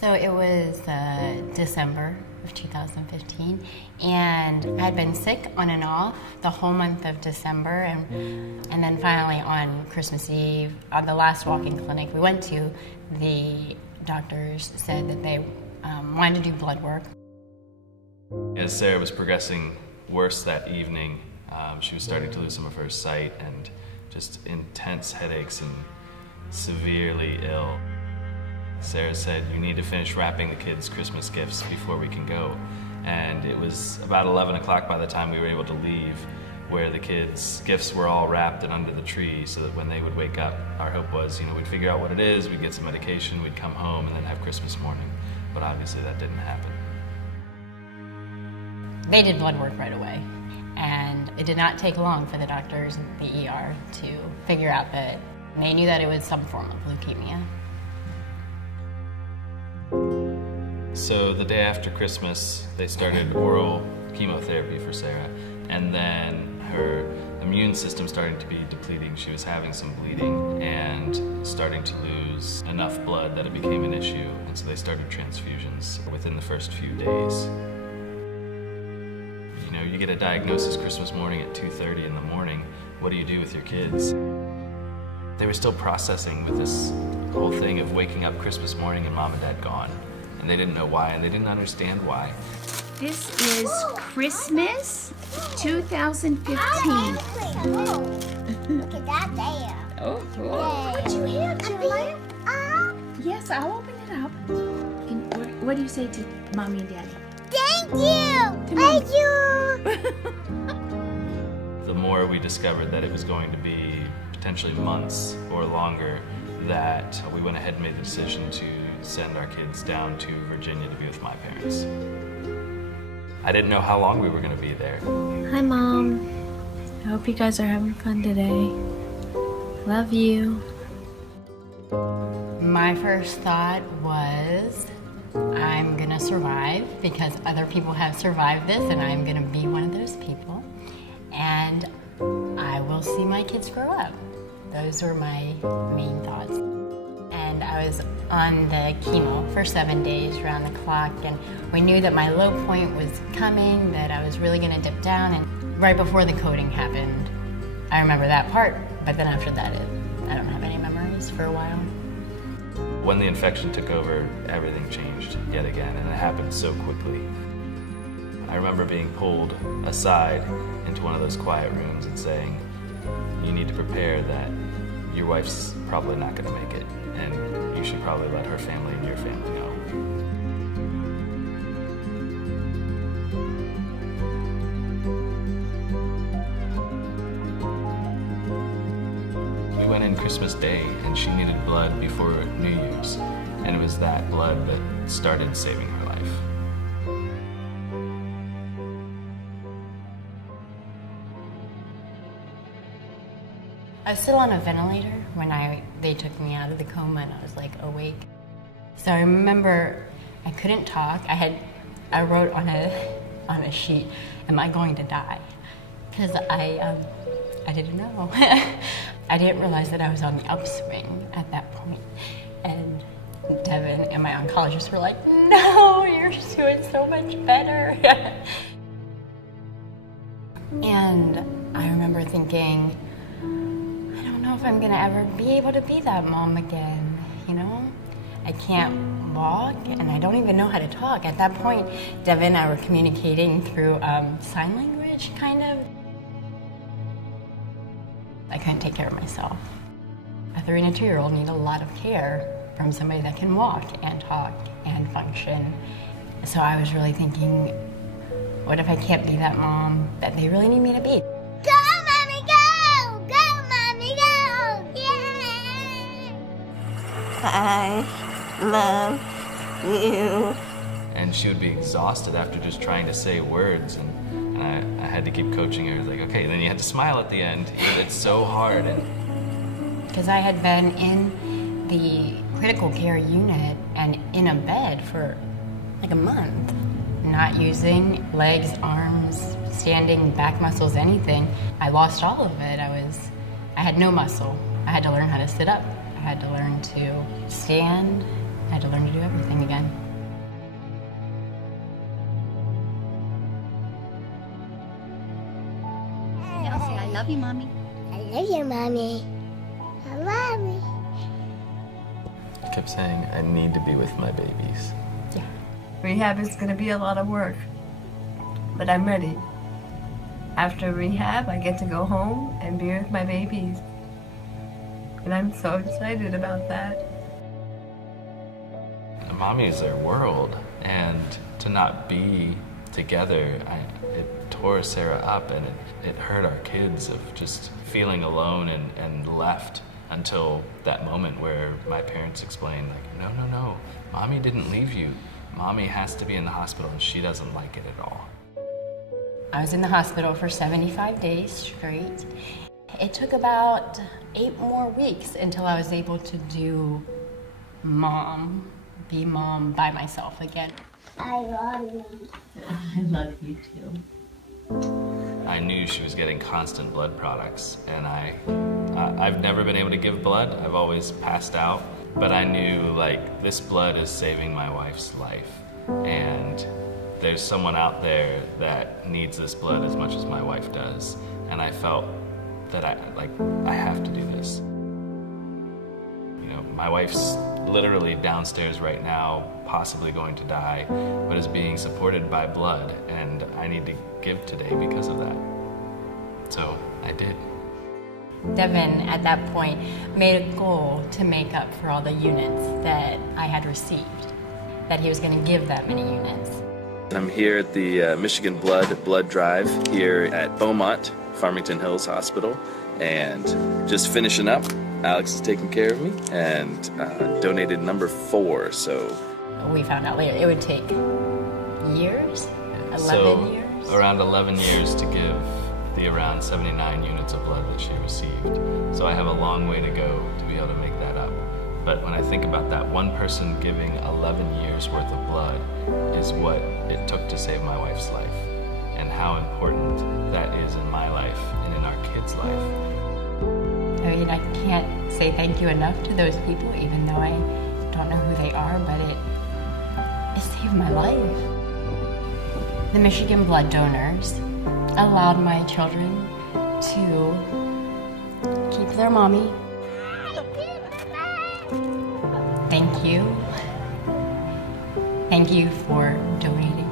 So it was December of 2015, and I had been sick on and off the whole month of December, and then finally on Christmas Eve, on the last walk-in clinic we went to, the doctors said that they wanted to do blood work. As Sarah was progressing worse that evening, she was starting to lose some of her sight and just intense headaches and severely ill. Sarah said, "You need to finish wrapping the kids' Christmas gifts before we can go." And it was about 11 o'clock by the time we were able to leave, where the kids' gifts were all wrapped and under the tree, so that when they would wake up, our hope was, we'd figure out what it is, we'd get some medication, we'd come home, and then have Christmas morning. But obviously that didn't happen. They did blood work right away, and it did not take long for the doctors at the ER to figure out that they knew that it was some form of leukemia. So the day after Christmas, they started oral chemotherapy for Sarah, and then her immune system started to be depleting. She was having some bleeding and starting to lose enough blood that it became an issue, and so they started transfusions within the first few days. You get a diagnosis Christmas morning at 2:30 in the morning. What do you do with your kids? They were still processing with this whole thing of waking up Christmas morning and mom and dad gone. And they didn't know why, and they didn't understand why. This is Christmas 2015. Look at that there. Oh, cool. What you have, Julia? Yes, I'll open it up. What do you say to Mommy and Daddy? Thank you! Thank you! The more we discovered that it was going to be potentially months or longer, that we went ahead and made the decision to send our kids down to Virginia to be with my parents. I didn't know how long we were going to be there. Hi, Mom. I hope you guys are having fun today. Love you. My first thought was, I'm gonna survive because other people have survived this, and I'm gonna be one of those people. And I will see my kids grow up. Those were my main thoughts. And I was on the chemo for 7 days around the clock, and we knew that my low point was coming, that I was really gonna dip down, and right before the coding happened, I remember that part, but then after that, I don't have any memories for a while. When the infection took over, everything changed yet again, and it happened so quickly. I remember being pulled aside into one of those quiet rooms and saying, "You need to prepare that your wife's probably not going to make it, and you should probably let her family and your family know." We went in Christmas Day, and she needed blood before New Year's, and it was that blood that started saving her life. I was still on a ventilator when they took me out of the coma, and I was awake. So I remember I couldn't talk. I wrote on a sheet, "Am I going to die?" Because I didn't know. I didn't realize that I was on the upswing at that point. And Devon and my oncologist were like, "No, you're doing so much better." And I remember thinking, I don't know if I'm gonna ever be able to be that mom again, I can't walk, and I don't even know how to talk. At that point, Devon and I were communicating through sign language, kind of. I couldn't take care of myself. A 3 and a 2-year-old need a lot of care from somebody that can walk and talk and function. So I was really thinking, what if I can't be that mom that they really need me to be? Go, Mommy, go! Go, Mommy, go! Yay! I love you. And she would be exhausted after just trying to say words, and I had to keep coaching her. Like, okay, then you had to smile at the end. It's so hard. Because I had been in the critical care unit and in a bed for a month, not using legs, arms, standing, back muscles, anything. I lost all of it. I had no muscle. I had to learn how to sit up. I had to learn to stand I had to learn to do everything again. Y'all say, I love you, Mommy. I love you, Mommy. I love you. I kept saying, I need to be with my babies. Rehab is going to be a lot of work, but I'm ready. After rehab, I get to go home and be with my babies. And I'm so excited about that. Mommy is their world, and to not be together, it tore Sarah up, and it hurt our kids of just feeling alone and left until that moment where my parents explained, like, no, Mommy didn't leave you. Mommy has to be in the hospital, and she doesn't like it at all. I was in the hospital for 75 days straight. It took about 8 more weeks until I was able to be mom by myself again. I love you. I love you too. I knew she was getting constant blood products, and I've never been able to give blood. I've always passed out, but I knew, like, this blood is saving my wife's life, and there's someone out there that needs this blood as much as my wife does, and I felt that I have to do this. You know, my wife's literally downstairs right now, possibly going to die, but is being supported by blood, and I need to give today because of that. So I did. Devon, at that point, made a goal to make up for all the units that I had received, that he was going to give that many units. I'm here at the Michigan Blood Drive here at Beaumont, Farmington Hills Hospital, and just finishing up. Alex is taking care of me and donated number 4, so. We found out later it would take years, 11 years. Around 11 years to give the around 79 units of blood that she received. So I have a long way to go to be able to make that up. But when I think about that, one person giving 11 years worth of blood is what it took to save my wife's life, and how important that is in my life and in our kids' life. I mean, I can't say thank you enough to those people, even though I don't know who they are, but it saved my life. The Michigan blood donors allowed my children to keep their mommy. Thank you. Thank you for donating.